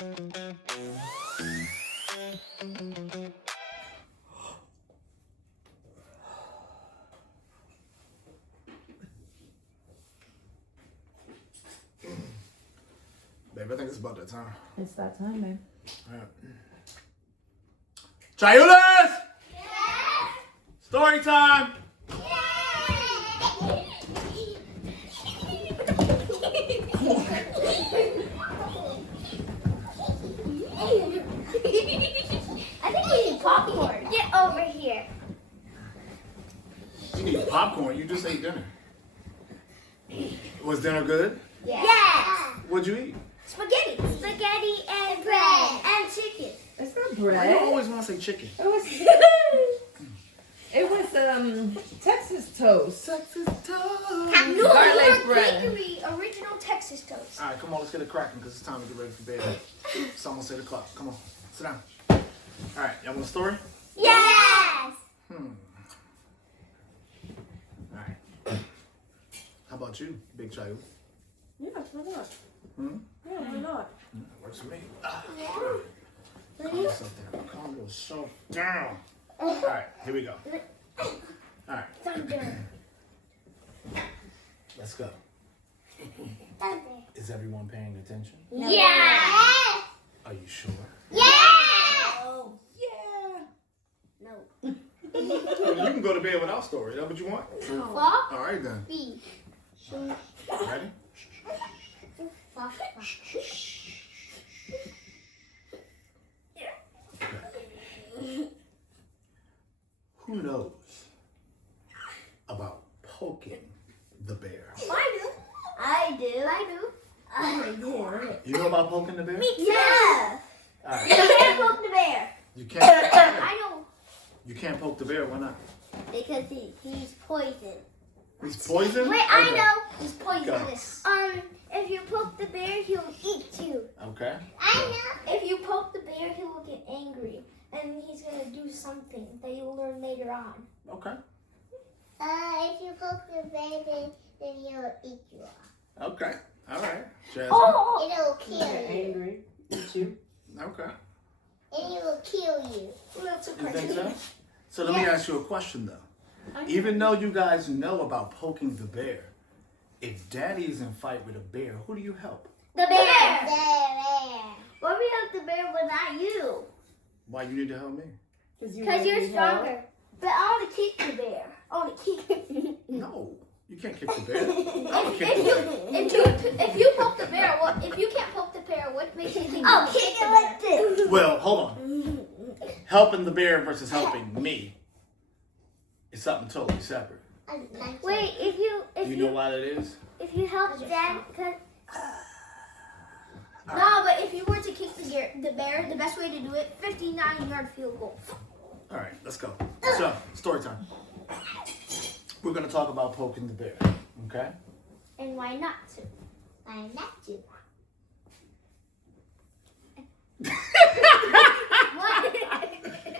Babe, I think it's about that time. It's that time, babe. All right. Chayulas! Yeah. Story time! I think we need popcorn. Get over here. You need popcorn. You just ate dinner. Was dinner good? Yes. What'd you eat? Spaghetti. Spaghetti and bread. And chicken. It's not Why you bread. always want to say chicken? It was Texas toast. Texas toast. New Garlic York bread. Bakery original Texas toast. All right, come on, let's get it cracking because it's time to get ready for bed. It's almost 8 o'clock. Come on, sit down. All right, y'all want a story? Yes. All right. How about you, Big Chayu? Yeah, why not? Yeah, why not? Works for me. Calm yourself down. Calm yourself down. All right, here we go. All right, Thunder. let's go. Thunder. Is everyone paying attention? Yeah. Are you sure? Yeah. Oh, yeah. No. You can go to bed without story. Is that what you want? Fuck. All right, then. B. Ready? Fuck. Who knows about poking the bear? I do. You know about poking the bear? Me too. Yeah. All right. You can't poke the bear. You can't. I know. You can't poke the bear. Why not? Because he's poison. He's poisoned. Wait, I Okay. know. He's poisonous. If you poke the bear, he'll eat you. Okay. I know. If you poke the bear, he will get angry. And he's going to do something that you'll learn later on. Okay. If you poke the bear, then he'll eat you. Okay. All right. Jasmine. Oh! It'll kill Get you. angry. Eat you. Okay. And it will kill you. That's a You think so? So let me ask you a question though. Even though you guys know about poking the bear, if Daddy's in fight with a bear, who do you help? The bear. The bear. Why we help the bear but not you? Why you need to help me? Because you're stronger. But I want to kick the bear. I want to kick. No, you can't kick the bear. I would kick the bear. If you poke the bear, if you can't poke the bear, what makes you think? Oh, kick it like this. Well, hold on. Helping the bear versus helping me is something totally separate. Wait, if You know why that is? if you help Dad, no, but if you were to kick the bear, the best way to do it, 59-yard field goal. All right, let's go. So, story time. We're going to talk about poking the bear, okay? And why not to? Why not to?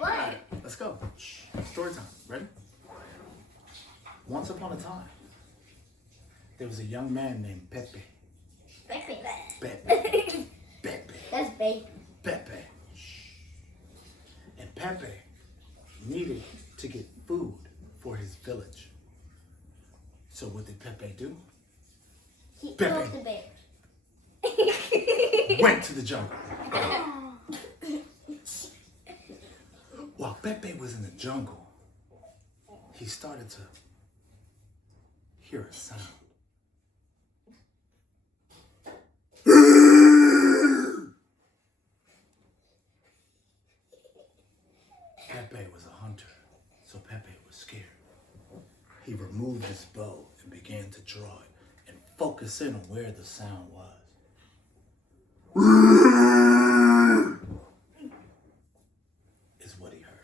All right, let's go. Story time. Ready? Once upon a time, there was a young man named Pepe. Pepe. Pepe. Pepe. That's bacon. Pepe. And Pepe needed to get food for his village. So what did Pepe do? He Pepe. poked the bear. Went to the jungle. While Pepe was in the jungle, he started to hear a sound. Pepe was a hunter, so Pepe was scared. He removed his bow and began to draw it and focus in on where the sound was. Is what he heard.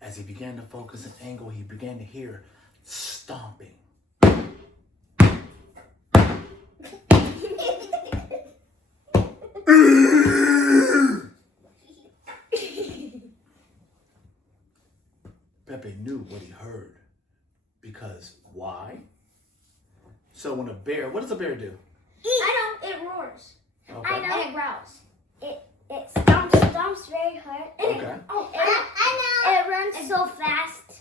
As he began to focus and angle, he began to hear stomping. Pepe knew what he heard. Because why? So when a bear, what does a bear do? I know, it roars. Okay. And it growls. It stomps very hard. And Okay. it runs so fast.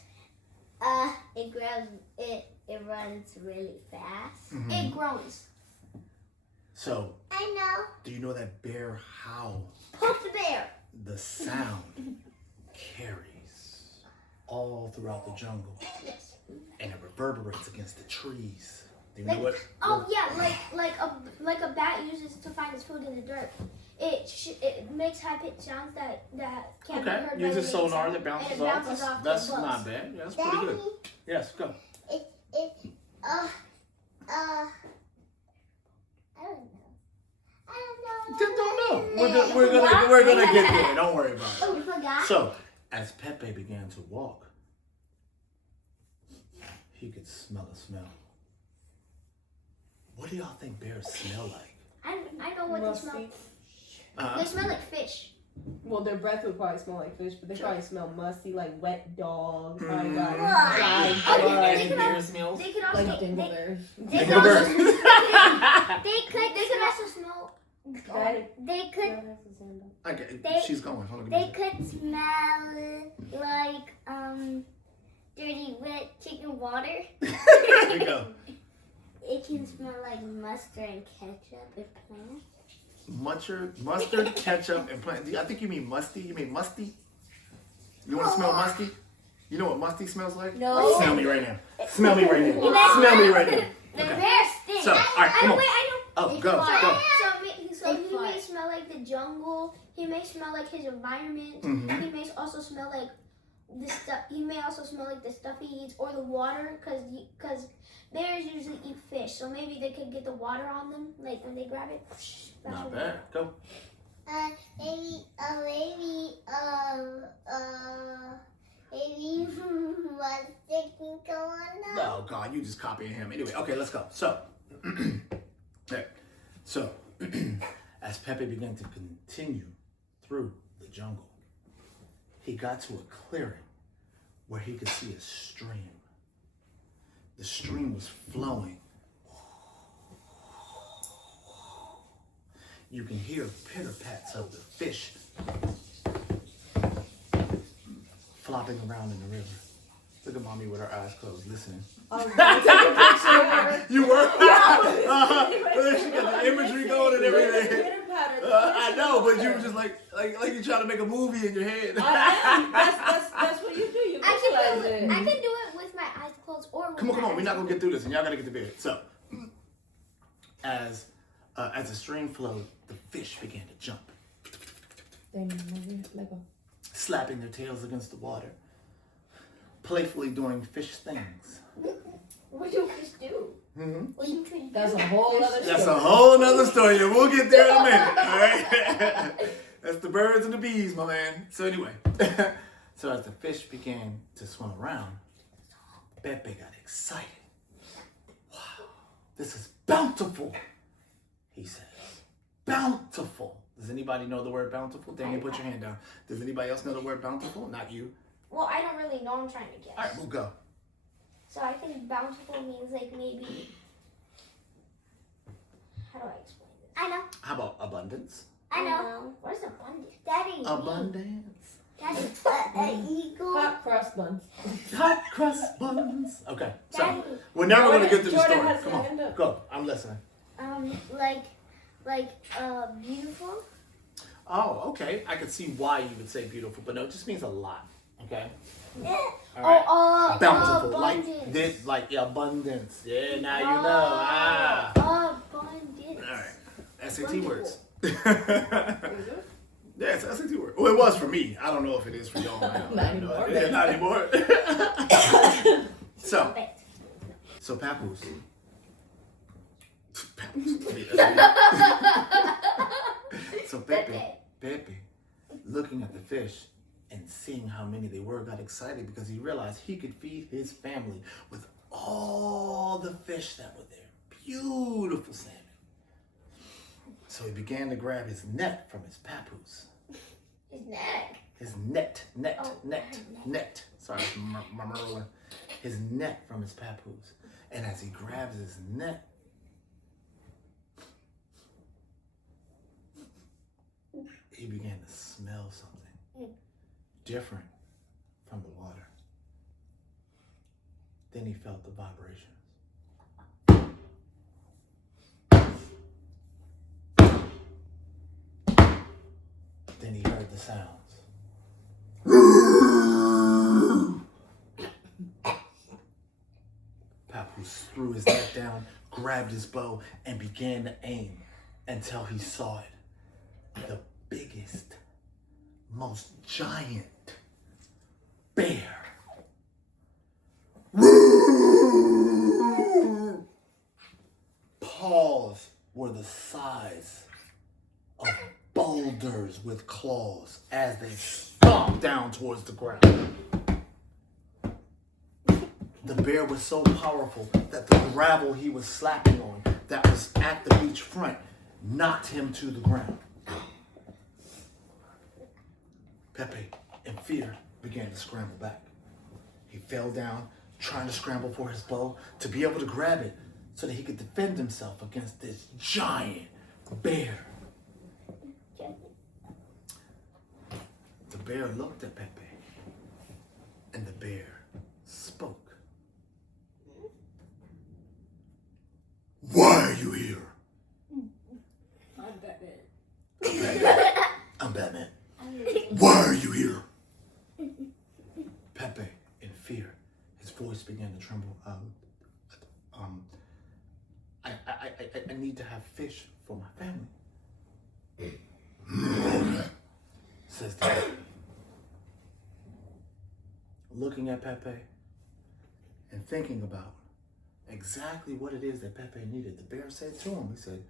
It grows. It runs really fast. Mhm. It groans. So, I know. do you know that bear howl? Poke the bear. The sound carries all throughout the jungle, Yes. and it reverberates against the trees. Do you know what? Oh yeah, like a bat uses to find its food in the dirt. It makes high pitched sounds that can't be heard by the Uses naked sonar sound, that bounces and it off. bounces off That's the bugs. not bad. Yeah, that's pretty good. Daddy, Yes, go. I don't know. Just don't know. We're gonna get there. Don't worry about it. Oh, you forgot? So, as Pepe began to walk, he could smell a smell. What do y'all think bears smell like? I know what they smell. Musty. They smell like fish. Well, their breath would probably smell like fish, but they probably smell musty, like wet dog. Probably Mm. got Right. dry Okay, blood, they could bear smells? They could also like they dingleberries. they could also smell. Daddy. They could Okay, she's going. Hold on, give me they a second. could smell like dirty wet chicken water. There you go. It can smell like mustard and ketchup and plants. Mustard, ketchup, and plant. I think you mean musty. You mean musty? You want to smell musty? You know what musty smells like? No. Smell me right now. Smell me right now. Smell me right now. The Okay. bear stinks. So, all right, come on. Wait, I know. Oh, go, go. So They he may fart. smell like the jungle. He may smell like his environment. Mhm. He may also smell like the stuff. He may also smell like the stuff he eats or the water, because bears usually eat fish. So maybe they could get the water on them, like when they grab it. That's Not what- bad. Go. Maybe what's taking going on? Oh God, you just copying him. Anyway, okay, let's go. So, okay. So, as Pepe began to continue through the jungle, he got to a clearing where he could see a stream. The stream was flowing. You can hear pitter-pats of the fish flopping around in the river. Look at mommy with her eyes closed, listening. I was gonna take a picture of her. You were? She got the imagery going and everything. I know, but you were just like you trying to make a movie in your head. I am. That's what you do. You visualize it. I can do it with my eyes closed or with Come on, my we're eyes not gonna get through this, and y'all gotta get to bed. So, as the stream flowed, the fish began to jump, slapping their tails against the water, playfully doing fish things. What do fish do? Mm-hmm. What do you think? That's a whole other That's story. a whole nother story, and we'll get there in a minute. All right, that's the birds and the bees, my man. So anyway, so as the fish began to swim around, Pepe got excited. Wow, this is bountiful, he says. Bountiful. Does anybody know the word bountiful? Daniel, put your hand down. Does anybody else know the word bountiful? Not you. Well, I don't really know. I'm trying to guess. All right, we'll go. So I think bountiful means like maybe. How do I explain this? I know. How about abundance? I know. What is abundance? Daddy. Abundance. Daddy. An eagle. Hot crust buns. Hot crust buns. Okay, so Daddy. we're never going to get through the Jordan story. has Come his hand on, up. go. I'm listening. Beautiful. Oh, okay. I could see why you would say beautiful, but no, it just means a lot. Okay. Yeah. All right. Bountiful, Abundance. like abundance. Yeah, now you know. Abundance. All right. SAT Wonderful. words. Is it? Yeah, it's an SAT word. Well, it was for me. I don't know if it is for y'all now. Not anymore. Yeah, not anymore. So Papoose. So Pepe, looking at the fish and seeing how many they were, got excited because he realized he could feed his family with all the fish that were there. Beautiful salmon. So he began to grab his net from his papoose. His neck. His net. Oh, Net. Sorry, Merlin. His net from his papoose. And as he grabs his net, began to smell something different from the water. Then he felt the vibrations. Then he heard the sounds. Papoose threw his net down, grabbed his bow, and began to aim until he saw it. The biggest, most giant bear. Paws were the size of boulders with claws as they stomped down towards the ground. The bear was so powerful that the gravel he was slapping on that was at the beach front knocked him to the ground. Pepe, in fear, began to scramble back. He fell down, trying to scramble for his bow to be able to grab it so that he could defend himself against this giant bear. The bear looked at Pepe, and the bear spoke. Why are you here? I'm Batman. I'm Batman. Why are you here? Pepe, in fear, his voice began to tremble. I need to have fish for my family. Says the bear. Looking at Pepe and thinking about exactly what it is that Pepe needed, the bear said to him, he said,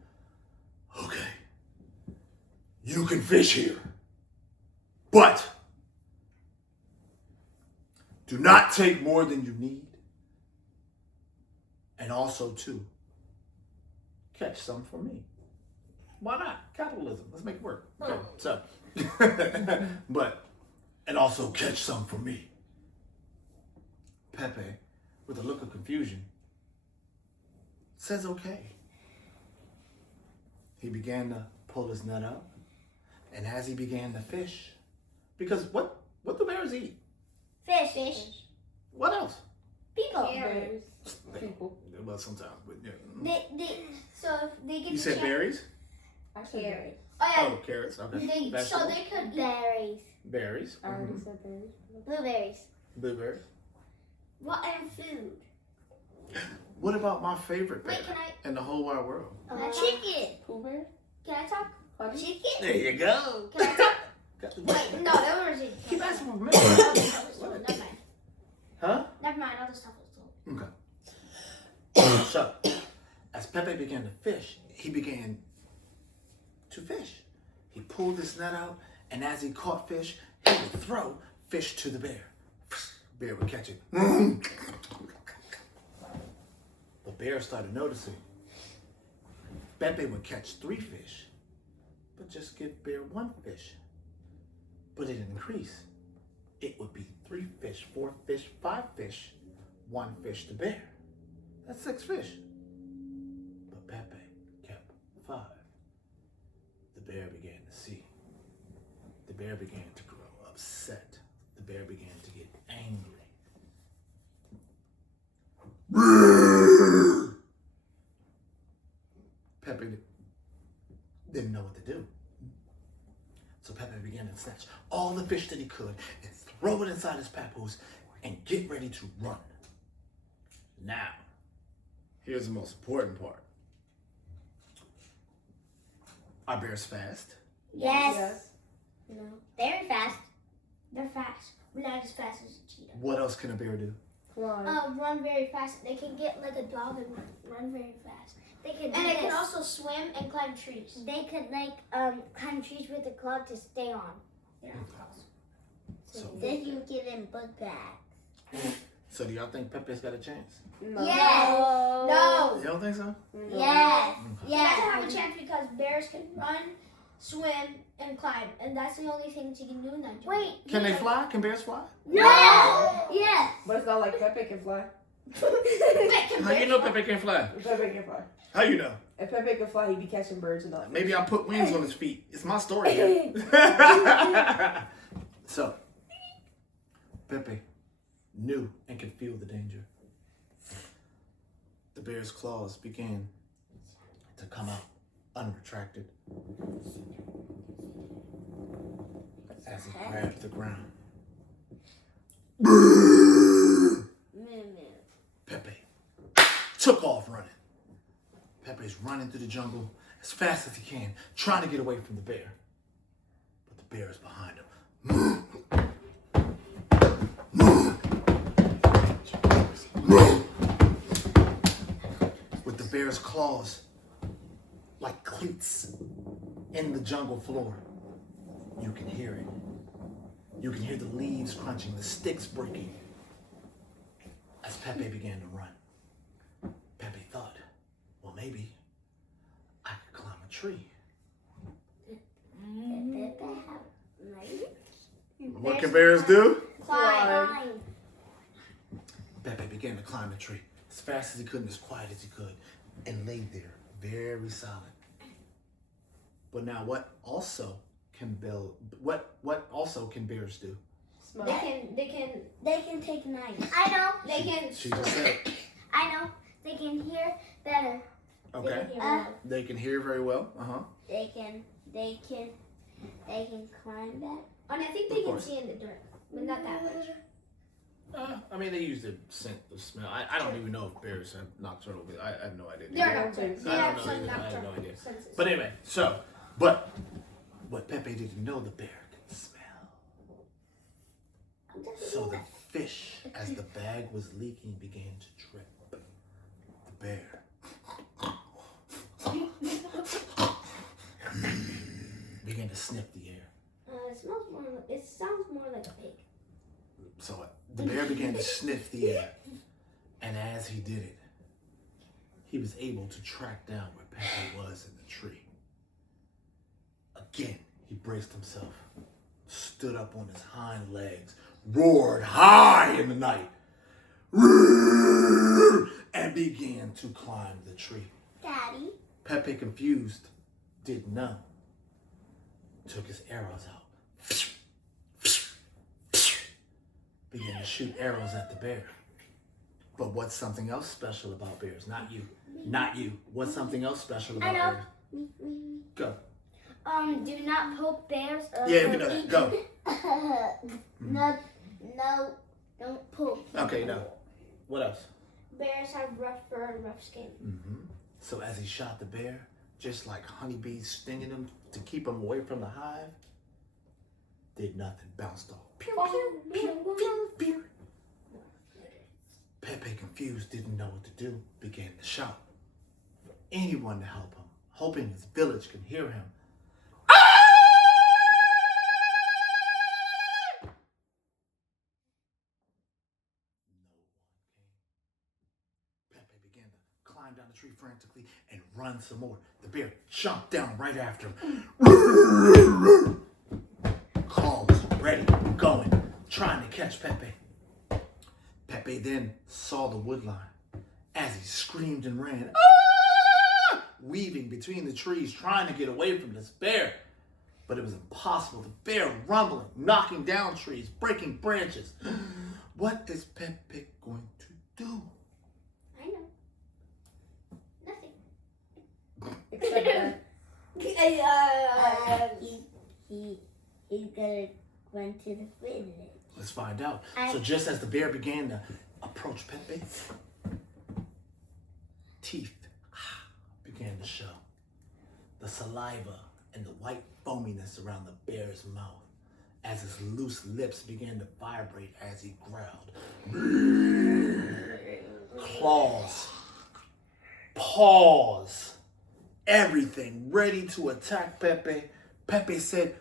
okay, you can fish here, but do not take more than you need. And also, too, catch some for me. Why not? Capitalism. Let's make it work. Okay, so, and also catch some for me. Pepe, with a look of confusion, says okay. He began to pull his net up, and as he began to fish, because what do bears eat? Fish. What else? People. Bears. People. Well, sometimes, but yeah. So if they get You the said chance- berries? I said berries. Oh yeah. Oh, carrots. Okay. So Vegetables. they could eat Berries. Berries. I already said berries. blueberries. Blueberries. What and food? What about my favorite bear Wait, can I? in the whole wide world? Chicken. Pooh Bear? Can I talk? Honey? Chicken. There you go. Can I talk? Wait, no, that was chicken. Keep asking for me. Never mind. Huh? Never mind. I'll just talk. Okay. So, as Pepe began to fish, he began to fish. He pulled his net out, and as he caught fish, he would throw fish to the bear. Bear would catch it. The bear started noticing. Pepe would catch 3 fish, but just give bear 1 fish. But it increased. It would be 3 fish, 4 fish, 5 fish, 1 fish to bear. That's 6 fish. But Pepe kept 5. The bear began to see. The bear began to grow upset. The bear began to get angry. Pepe didn't know what to do. So Pepe began to snatch all the fish that he could and throw it inside his papoose and get ready to run. Now, here's the most important part. Are bears fast? Yes. No. Very fast. They're fast. But not as fast as a cheetah. What else can a bear do? Fly. Run very fast. They can get like a dog and run very fast. They could And they can also swim and climb trees. They could climb trees with a club to stay on. Yeah. So, Then you get in book bags. so do y'all think Pepe's got a chance? No. Yes. No. You don't think so? No. Yes. They Yes. have a chance because bears can run, swim, and climb, and that's the only things you can do in that jungle. Wait. Can they fly? Can bears fly? No. Yes. But it's not like Pepe can fly. Wait, can How you bears know fly? Pepe can fly? Pepe can fly. How you know? If Pepe could fly, he'd be catching birds and not. Maybe I'll put wings on his feet. It's my story here. So, Pepe knew and could feel the danger. The bear's claws began to come out unretracted as he grabbed the ground. Pepe took off running. Pepe's running through the jungle as fast as he can, trying to get away from the bear. But the bear is behind him. With the bear's claws like cleats in the jungle floor, you can hear it. You can hear the leaves crunching, the sticks breaking. As Pepe began to run, Pepe thought, well, maybe I could climb a tree. What can bears do? Climb. Pepe began to climb the tree as fast as he could and as quiet as he could, and laid there very silent. But now, what also can bears do? Smell. They can take knives. I know. They can. She just said, I know. They can hear better. okay. They can hear well. They can hear very well. They can climb back. And I think Of they can course. see in the dark, but not that much. I mean, they use the scent, the smell. I don't even know if bears have nocturnal. I have no idea. They're I don't nocturnal. think They so. I have don't some know either. I have no nocturnal idea. senses. But anyway, but what Pepe didn't know, the bear could smell. So the fish, as the bag was leaking, began to drip. The bear began to sniff the air. It smells more. It sounds more like a pig. So the bear began to sniff the air. And as he did it, he was able to track down where Pepe was in the tree. Again, he braced himself, stood up on his hind legs, roared high in the night, and began to climb the tree. Daddy. Pepe, confused, didn't know, took his arrows out, began to shoot arrows at the bear. But what's something else special about bears? Not you. Not you. What's something else special about know. bears? Go. Do not poke bears. Yeah, we know that. Go. No, don't poke. Okay, no. What else? Bears have rough fur and rough skin. So as he shot the bear, just like honeybees stinging him to keep him away from the hive, did nothing. Bounced off. Pew, pew, pew, pew, pew. Pepe, confused, didn't know what to do, began to shout for anyone to help him, hoping his village could hear him. Pepe began to climb down the tree frantically and run some more. The bear jumped down right after him. Claws ready, going, trying to catch Pepe. Pepe then saw the wood line as he screamed and ran, weaving between the trees, trying to get away from this bear. But it was impossible. The bear rumbling, knocking down trees, breaking branches. What is Pepe going to do? I know. Nothing. Except that. He's gonna run to the village. Let's find out. So just as the bear began to approach Pepe, teeth began to show. The saliva and the white foaminess around the bear's mouth as his loose lips began to vibrate as he growled. Claws, paws, everything ready to attack Pepe. Pepe said,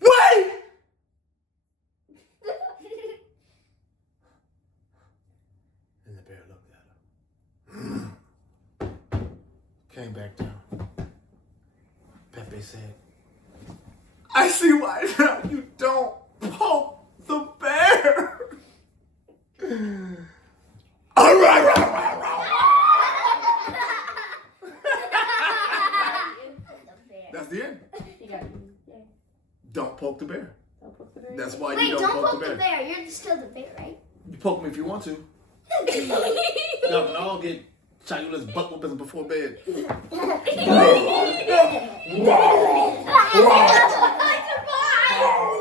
"Wait!" And the bear looked at him. Came back down. Pepe said, "I see why now you don't poke the bear." You got me. Yeah. Don't poke the bear. Don't poke the bear. That's why Wait, you don't poke poke the the bear. bear. You're still the bear, right? You poke me if you want to. Y'all can all get Chayula's butt whoopings before bed.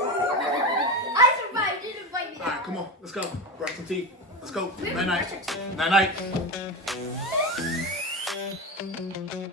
I survived. You didn't bite me. All right, come on, let's go. Brush some teeth. Let's go. Maybe Night night. brush your teeth. Night night.